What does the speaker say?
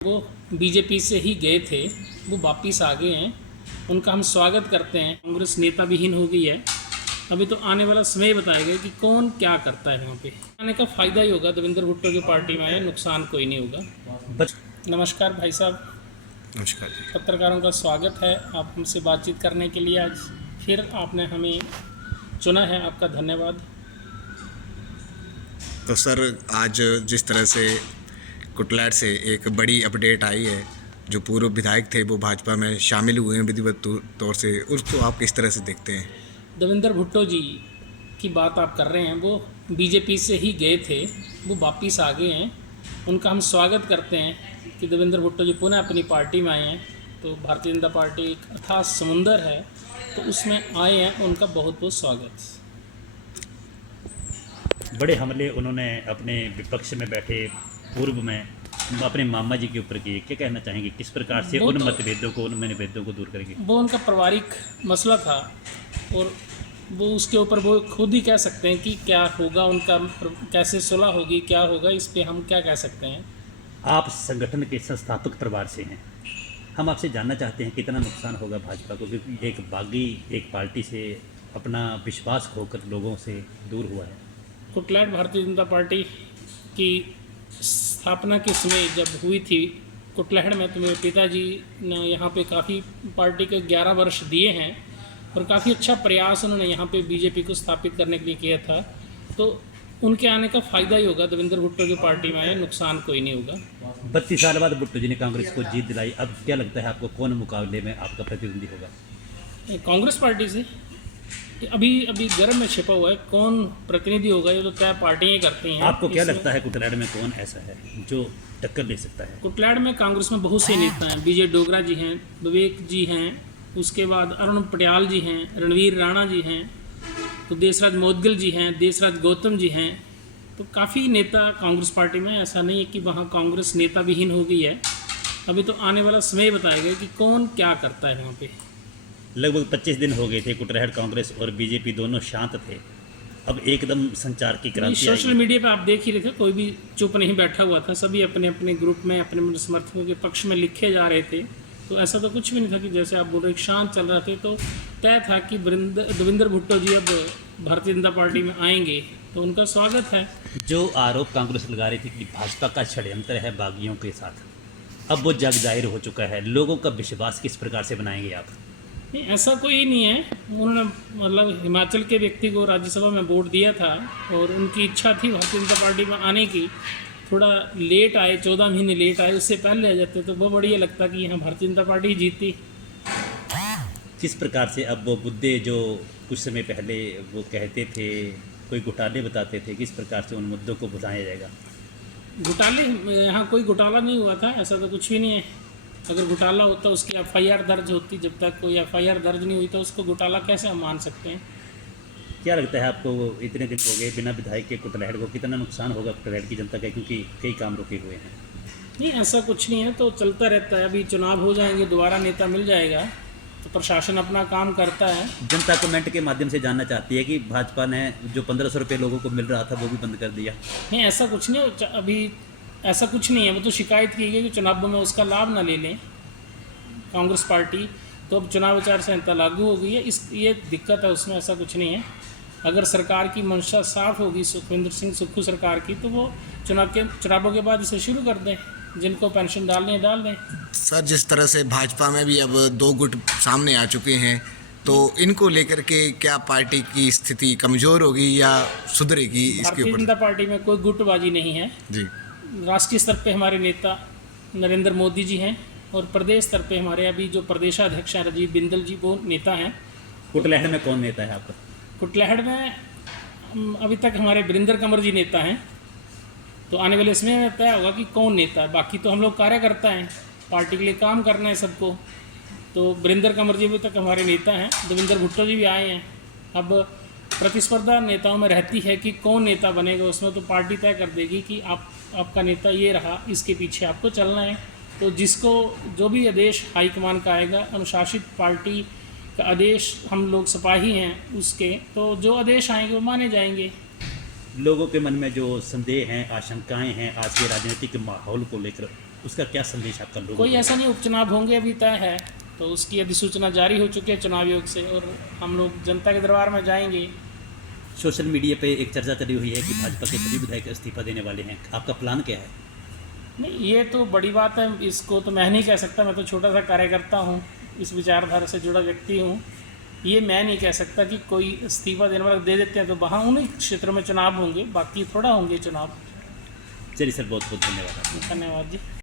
वो बीजेपी से ही गए थे, वो वापिस आ गए हैं। उनका हम स्वागत करते हैं। कांग्रेस नेता विहीन हो गई है। अभी तो आने वाला समय बताएगा कि कौन क्या करता है। वहाँ पे आने का फ़ायदा ही होगा। देवेंद्र भुट्टो की पार्टी में आए, नुकसान कोई नहीं होगा। नमस्कार भाई साहब। नमस्कार जी। पत्रकारों का स्वागत है। आप हमसे बातचीत करने के लिए आज फिर आपने हमें चुना है, आपका धन्यवाद। तो सर, आज जिस तरह से कुटलैट से एक बड़ी अपडेट आई है, जो पूर्व विधायक थे वो भाजपा में शामिल हुए हैं विधिवत तौर से, उसको आप किस तरह से देखते हैं? देवेंद्र भुट्टो जी की बात आप कर रहे हैं, वो बीजेपी से ही गए थे, वो वापिस आ गए हैं। उनका हम स्वागत करते हैं कि देवेंद्र भुट्टो जी पुनः अपनी पार्टी में आए हैं। तो भारतीय जनता पार्टी एक अथाह समुंदर है, तो उसमें आए हैं। उनका बहुत बहुत स्वागत। बड़े हमले उन्होंने अपने विपक्ष में बैठे पूर्व में अपने मामा जी के ऊपर किए। क्या कहना चाहेंगे, किस प्रकार से उन मतभेदों को, उन मनभेदों को दूर करेंगे? वो उनका पारिवारिक मसला था और वो उसके ऊपर वो खुद ही कह सकते हैं कि क्या होगा, उनका कैसे सुलह होगी, क्या होगा, इस पे हम क्या कह सकते हैं। आप संगठन के संस्थापक परिवार से हैं। हम आपसे जानना चाहते हैं कितना नुकसान होगा भाजपा को, क्योंकि एक बागी एक पार्टी से अपना विश्वास खोकर लोगों से दूर हुआ है। कुटलैट भारतीय जनता पार्टी की स्थापना के समय जब हुई थी कुटलैट में, तो मेरे पिताजी ने यहाँ पे काफ़ी पार्टी के 11 वर्ष दिए हैं और काफ़ी अच्छा प्रयास उन्होंने यहाँ पे बीजेपी को स्थापित करने के लिए किया था। तो उनके आने का फ़ायदा ही होगा। देवेंद्र भुट्टो की पार्टी में आए, नुकसान कोई नहीं होगा। 32 साल बाद भुट्टो जी ने कांग्रेस को जीत दिलाई। अब क्या लगता है आपको, कौन मुकाबले में आपका प्रतिद्वंदी होगा? कांग्रेस पार्टी से अभी गर्म में छिपा हुआ है। कौन प्रतिनिधि होगा ये तो तय पार्टियाँ ही करती हैं। आपको क्या लगता है कुटलैट में कौन ऐसा है जो टक्कर ले सकता है? कुटलैट में कांग्रेस में बहुत से नेता हैं। विजय डोगरा जी हैं, विवेक जी हैं, उसके बाद अरुण पटियाल जी हैं, रणवीर राणा जी हैं, तो देशराज मोदगिल जी हैं, देशराज गौतम जी हैं। तो काफ़ी नेता कांग्रेस पार्टी में। ऐसा नहीं है कि वहाँ कांग्रेस नेता विहीन हो गई है। अभी तो आने वाला समय बताएगा कि कौन क्या करता है वहाँ पे। लगभग 25 दिन हो गए थे कुटलैट कांग्रेस और बीजेपी दोनों शांत थे। अब एकदम संचार की क्रांति आई। सोशल मीडिया पे आप देख ही रहे थे, कोई भी चुप नहीं बैठा हुआ था। सभी अपने अपने ग्रुप में अपने समर्थकों के पक्ष में लिखे जा रहे थे। तो ऐसा तो कुछ भी नहीं था कि जैसे आप बोल रहे शांत चल रहे थे। तो तय था कि देवेंद्र भुट्टो जी अब भारतीय जनता पार्टी में आएंगे, तो उनका स्वागत है। जो आरोप कांग्रेस लगा रही थी कि भाजपा का षड्यंत्र है बागियों के साथ, अब वो जग जाहिर हो चुका है। लोगों का विश्वास किस प्रकार से बनाएंगे आप? नहीं, ऐसा कोई नहीं है। उन्होंने मतलब हिमाचल के व्यक्ति को राज्यसभा में वोट दिया था और उनकी इच्छा थी भारतीय जनता पार्टी में आने की। थोड़ा लेट आए, 14 महीने लेट आए। उससे पहले आ जाते तो बहुत बढ़िया लगता कि यहाँ भारतीय जनता पार्टी जीती। किस प्रकार से अब वो मुद्दे जो कुछ समय पहले वो कहते थे, कोई घोटाले बताते थे, किस प्रकार से उन मुद्दों को बुझाया जाएगा? घोटाले, यहाँ कोई घोटाला नहीं हुआ था। ऐसा तो कुछ भी नहीं है। अगर घोटाला होता उसकी एफआईआर दर्ज होती। जब तक कोई एफआईआर दर्ज नहीं हुई तो उसको घोटाला कैसे हम मान सकते हैं? क्या लगता है आपको, वो इतने दिन हो गए बिना विधायक के कुटलैट को, कितना नुकसान होगा कुटलैट की जनता का, क्योंकि कई काम रुके हुए हैं? नहीं, ऐसा कुछ नहीं है। तो चलता रहता है। अभी चुनाव हो जाएंगे, दोबारा नेता मिल जाएगा, तो प्रशासन अपना काम करता है। जनता कमेंट के माध्यम से जानना चाहती है कि भाजपा ने जो 1500 रुपये लोगों को मिल रहा था वो भी बंद कर दिया। नहीं, ऐसा कुछ नहीं। अभी ऐसा कुछ नहीं है। वो तो शिकायत की गई कि चुनाव में उसका लाभ ना ले लें कांग्रेस पार्टी। तो अब चुनाव आचार संहिता लागू हो गई है, ये दिक्कत है उसमें। ऐसा कुछ नहीं है। अगर सरकार की मंशा साफ होगी, सुखविंदर सिंह सुक्खू सरकार की, तो वो चुनावों के बाद इसे शुरू कर दें। जिनको पेंशन डालने डाल दें। सर, जिस तरह से भाजपा में भी अब दो गुट सामने आ चुके हैं, तो इनको लेकर के क्या पार्टी की स्थिति कमज़ोर होगी या सुधरेगी, इसके भारतीय ऊपर? जनता पार्टी में कोई गुटबाजी नहीं है जी। राष्ट्रीय स्तर पे हमारे नेता नरेंद्र मोदी जी हैं और प्रदेश स्तर पे हमारे अभी जो प्रदेशाध्यक्ष हैं राजीव बिंदल जी, वो नेता हैं। कुटलैट में कौन नेता है आपका? कुटलैट में अभी तक हमारे वीरेंद्र कंवर जी नेता हैं। तो आने वाले समय में तय होगा कि कौन नेता है। बाकी तो हम लोग कार्यकर्ता हैं, पार्टी के लिए काम करना है सबको। तो वीरेंद्र कंवर जी अभी तक हमारे नेता हैं। देवेंद्र भुट्टो जी भी आए हैं। अब प्रतिस्पर्धा नेताओं में रहती है कि कौन नेता बनेगा। उसमें तो पार्टी तय कर देगी कि आपका नेता ये रहा, इसके पीछे आपको चलना है। तो जिसको जो भी आदेश हाईकमान का आएगा, अनुशासित पार्टी का आदेश, हम लोग सिपाही हैं उसके, तो जो आदेश आएंगे वो माने जाएंगे। लोगों के मन में जो संदेह हैं, आशंकाएं हैं आज के राजनीतिक माहौल को लेकर, उसका क्या संदेश आपका लोगों कोई को? ऐसा नहीं, उपचुनाव होंगे अभी तय है, तो उसकी अधिसूचना जारी हो चुकी है चुनाव आयोग से, और हम लोग जनता के दरबार में जाएंगे। सोशल मीडिया पे एक चर्चा चली हुई है कि भाजपा के सभी विधायक इस्तीफा देने वाले हैं, आपका प्लान क्या है? नहीं, ये तो बड़ी बात है, इसको तो मैं नहीं कह सकता, मैं तो छोटा सा कार्यकर्ता हूँ, इस विचारधारा से जुड़ा व्यक्ति हूँ। ये मैं नहीं कह सकता कि कोई इस्तीफा देने वाला दे देते हैं तो वहाँ उन्हीं क्षेत्रों में चुनाव होंगे, बाकी थोड़ा होंगे चुनाव। चलिए सर, बहुत बहुत धन्यवाद आपका। धन्यवाद जी।